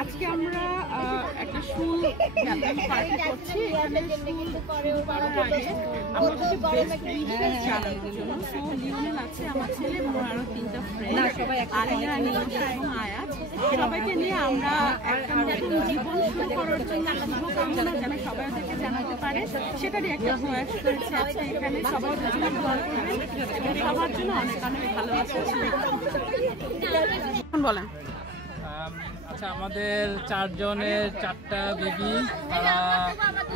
আজকে আমরা একটা স্কুল পার্টি করছি। এখানে স্কুল করার আগে আমরা হচ্ছে বেস্ট উইশেস জানানোর জন্য। সো লিওনেল আছে, আমার ছেলে, মোর আরো 3টা ফ্রেন্ড, সবাই আলিয়া, নিশা এবং আয়াত, সবাইকে নিয়ে আমরা একটা নতুন জীবন শুরু করার জন্য শুভকামনা যেন সবাই ওদেরকে জানাতে পারে সেটারই একটা প্রয়াস করেছি আজকে এখানে। সবাই ওদের জন্য দোয়া করবেন, সবার জন্য অনেক অনেক ভালোবাসা। বলেন। আচ্ছা, আমাদের 4 জনের 4টা বেবি, তারা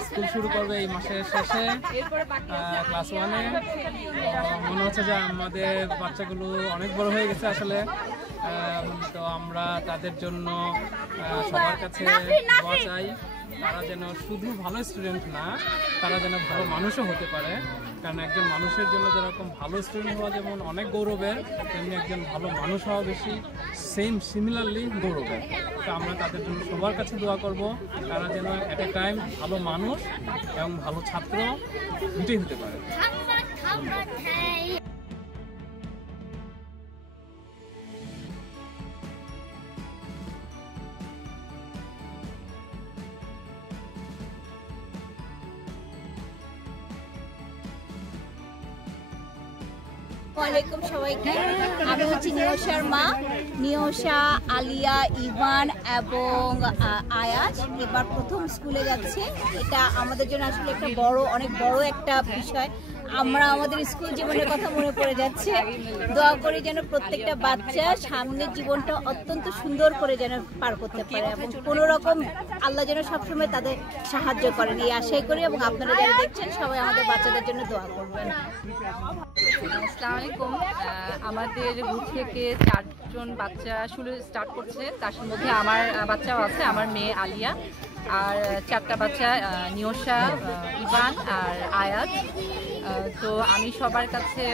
স্কুল শুরু করবে এই মাসের শেষে ক্লাস 1-এ। মনে হচ্ছে যে আমাদের বাচ্চাগুলো অনেক বড় হয়ে গেছে আসলে। তো আমরা তাদের জন্য সবার কাছে দোয়া চাই, তারা যেন শুধু ভালো স্টুডেন্ট না, তারা যেন ভালো মানুষও হতে পারে। কারণ একজন মানুষের জন্য যেরকম ভালো স্টুডেন্ট হওয়া যেমন অনেক গৌরবের, তেমনি একজন ভালো মানুষ হওয়া বেশি সিমিলারলি গৌরবের। তো আমরা তাদের জন্য সবার কাছে দোয়া করব, তারা যেন এট এ টাইম ভালো মানুষ এবং ভালো ছাত্র দুটোই হতে পারে। ওয়ালাইকুম সবাইকে, আমি হচ্ছে নিয়শার মা। নিয়শা, আলিয়া, ইভান এবং আয়াজ এবার প্রথম স্কুলে যাচ্ছে। এটা আমাদের জন্য আসলে একটা অনেক বড় একটা বিষয়। আমরা আমাদের স্কুল জীবনের কথা মনে পড়ে যাচ্ছে। দোয়া করি যেন প্রত্যেকটা বাচ্চা সামনের জীবনটা অত্যন্ত সুন্দর করে যেন পার করতে পারে এবং কোনো রকম আল্লাহ যেন সবসময় তাদের সাহায্য করেন, এই আশাই করি। এবং আপনারা যারা দেখছেন সবাই আমাদের বাচ্চাদের জন্য দোয়া করবেন। আসসালামু আলাইকুম। আমাদের গ্রুপ থেকে 4 জন বাচ্চা স্কুলে স্টার্ট করছে, তার মধ্যে আমার বাচ্চাও আছে, আমার মেয়ে আলিয়া, আর 4টা বাচ্চা নিয়শা, ইভান আর আয়াত। তো আমি সবার কাছে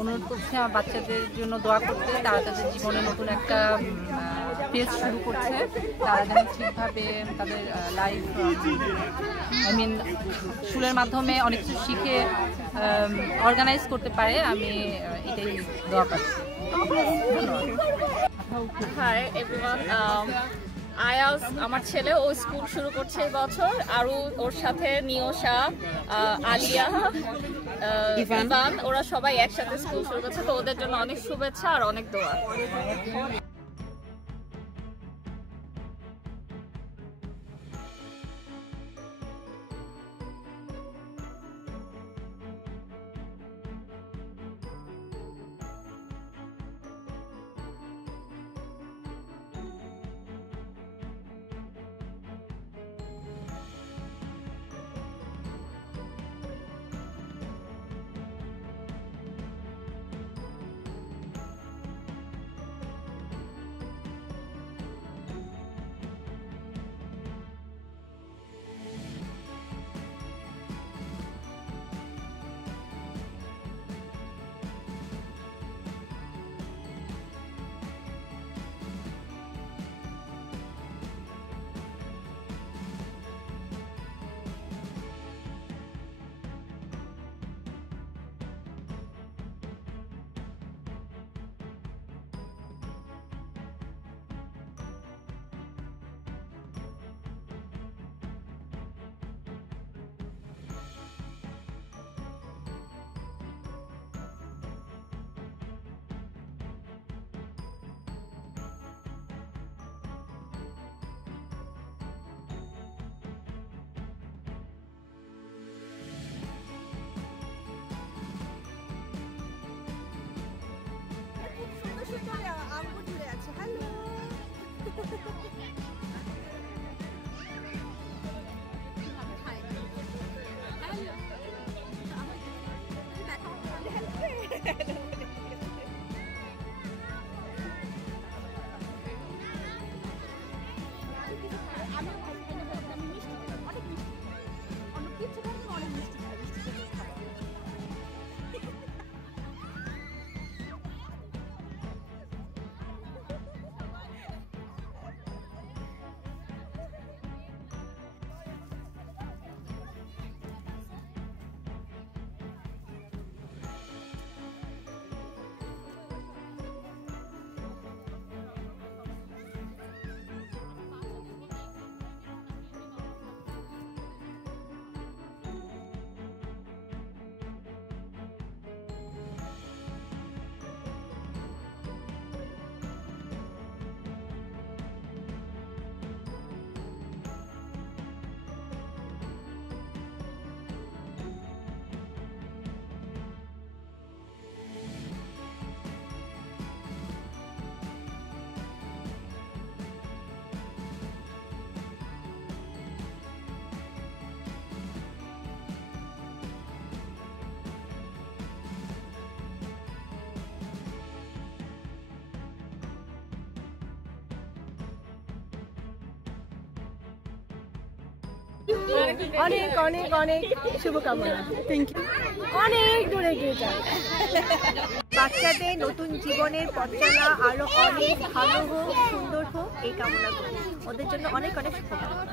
অনুরোধ করছি আমার বাচ্চাদের জন্য দোয়া করতে। তারা তাদের জীবনে নতুন একটা ফেজ শুরু করছে, তারা যেন ঠিকভাবে তাদের লাইফ স্কুলের মাধ্যমে অনেক কিছু শিখে অর্গানাইজ করতে পারে। আমি এটাই দোয়া পাচ্ছি। হাই এভরিওয়ান, আয়াজ আমার ছেলে, ও স্কুল শুরু করছে এই বছর। আর ওর সাথে নিয়শা, আলিয়া, ইভান, ওরা সবাই একসাথে স্কুল শুরু করছে। তো ওদের জন্য অনেক শুভেচ্ছা আর অনেক দোয়া। অনেক অনেক অনেক শুভকামনা। Thank you. অনেক দূরে গিয়ে যান। বাচ্চাদের নতুন জীবনের পথ চলা আরো অনেক ভালো হোক, সুন্দর হোক এই কামনা করি। ওদের জন্য অনেক অনেক শুভকামনা।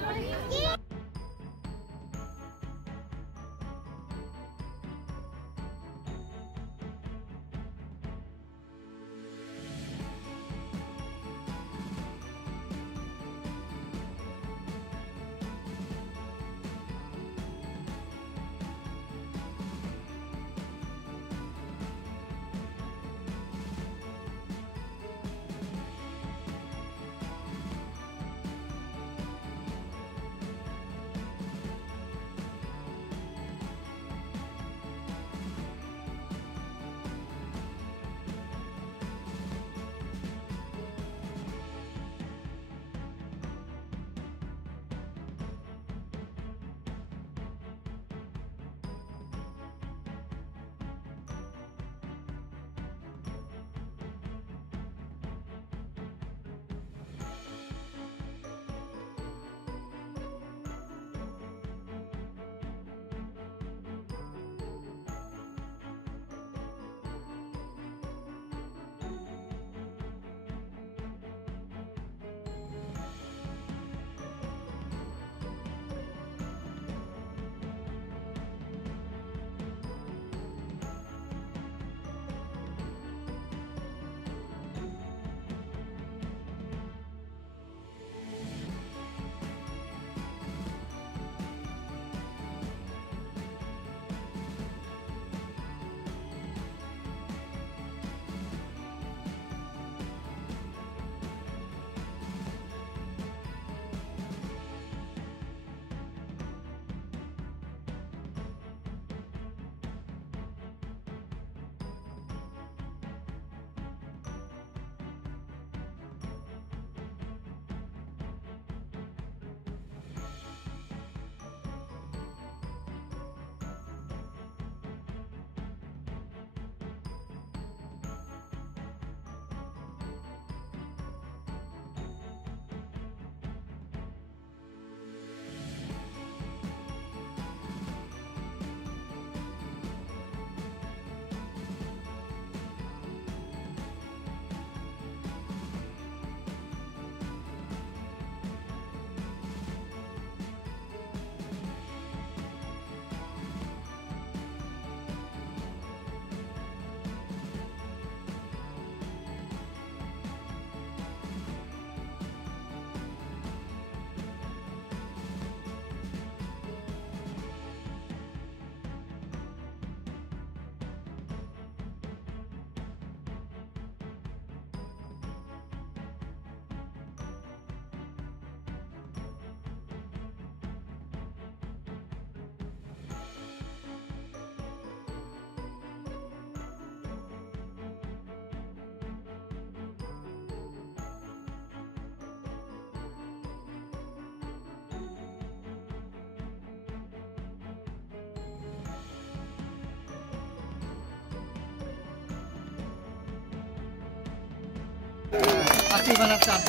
Así van a estar.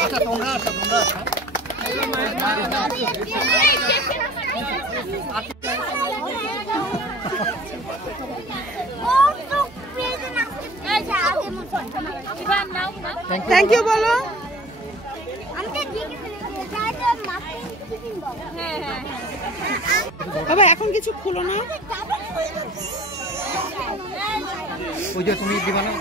Hasta tombrar. Thank you বলো। বাবা এখন কিছু খুলো না। ওই যে তুমি দিবা না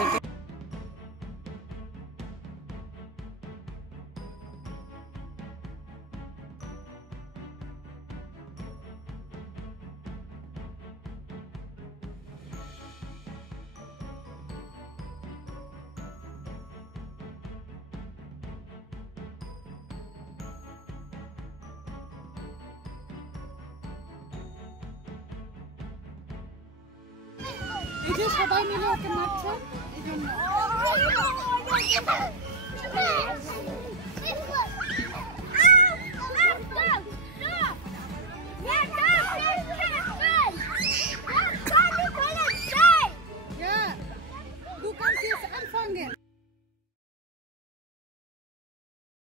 এই যে সবাই মিলে ওকে মারছে এই জন্য